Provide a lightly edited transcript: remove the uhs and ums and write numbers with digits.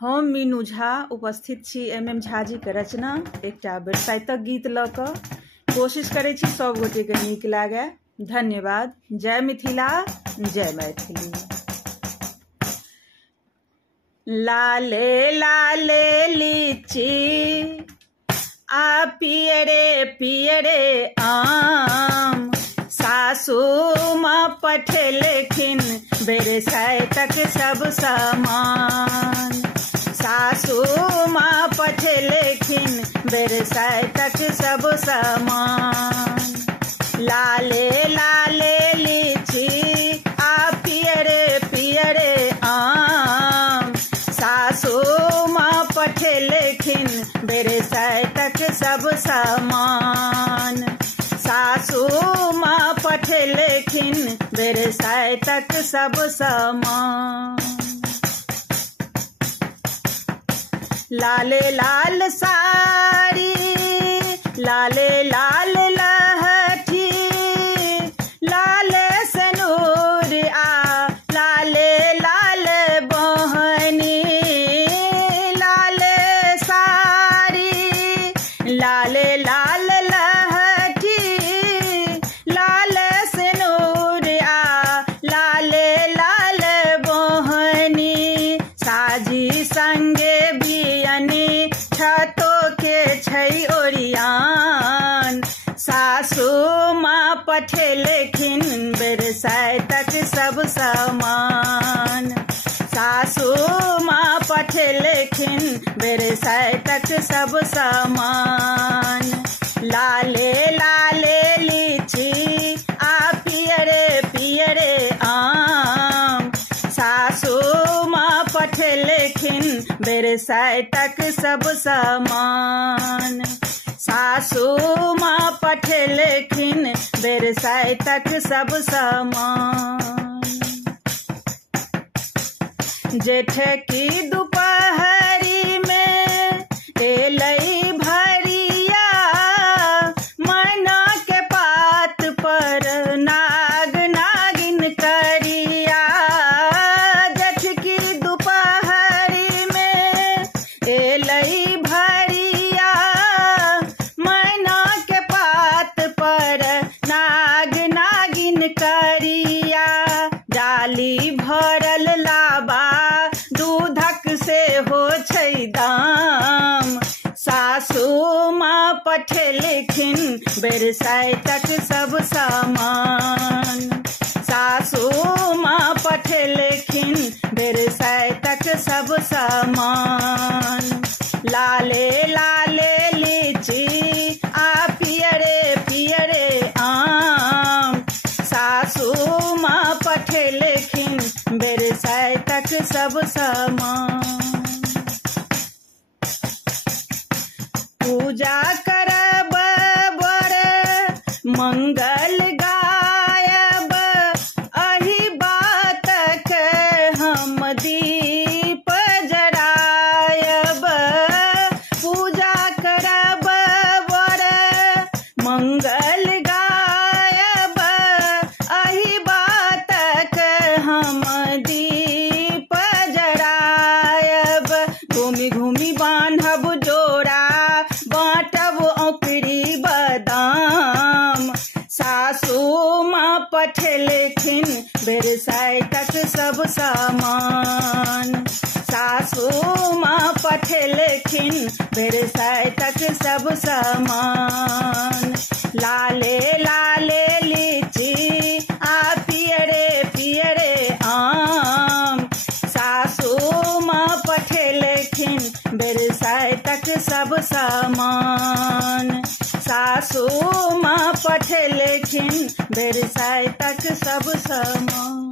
हम मीनू झा उपस्थित छी MM झाजी के रचना एकटा बरसाइतक गीत लऽ कऽ। कोशिश करै छी सब गोटे के नीक लागे। धन्यवाद। जय मिथिला, जय मैथिली। लाले लाले लीची आ पियरे पियरे आम, सासू माँ पठेलखिन बरसाइतक सब सामान। सासू माँ पठेलखिन बरसाइतक सब सामान। लाले लाले लीची आ पियरे पियरे आम, सासू माँ पठेलखिन बरसाइतक सब सामान। सासू माँ पठेलखिन बरसाइतक सब सामान। लाले लाल साड़ी, लाले लाल लहठी, लाले सनूर आ लाले लाल बहनी। लाले साड़ी, लाले लाल लहठी, लाले सनूर आ लाले लाल बहनी। साजी संगे छतो के छै ओरियान, सासू माँ पठेलखिन बरसाइतक सब सामान। सासू माँ पठेलखिन बरसाइतक सब सामान। लाले लाले लीची आ पियरे पियरे आम, सासू माँ पठेलखिन बरसाइतक सब सामान। सासू माँ पठेलखिन बरसाइतक सब सामान। जेठ की दोपहरी में एलई भरिया, मैना के पात पर नाग नागिन करिया। जेठ की दोपहरी में एलई भरिया, मैना के पात पर नाग नागिन करिया। डाली भरल लाबा दूधक से हो छै दाम, सासू माँ पठेलखिन बरसाइतक सब सामान। सासू माँ पठेलखिन बरसाइतक सब सामान। लाले लाले लीची आ पियरे पियरे आम, सासू माँ पठेलखिन बरसाइतक सब सामान। पूजा करब बड़ मंगल गायब, अही बातक हम दीप जरायब। पूजा करब बड़ मंगल गायब, अही बातक हम दीप जरायब। घूमी घूमी बान्हब जोड़ा, बाँटब औकरी बदाम, सासू माँ पठेलखिन बरसाइतक सब सामान। सासू माँ पठेलखिन बरसाइतक सब सामान। लाले लाले लीची आ पियरे पियरे आम, सासू माँ पठेलखिन बरसाइतक सब सामान। सासू माँ पठेलखिन बरसाइतक सब सामान।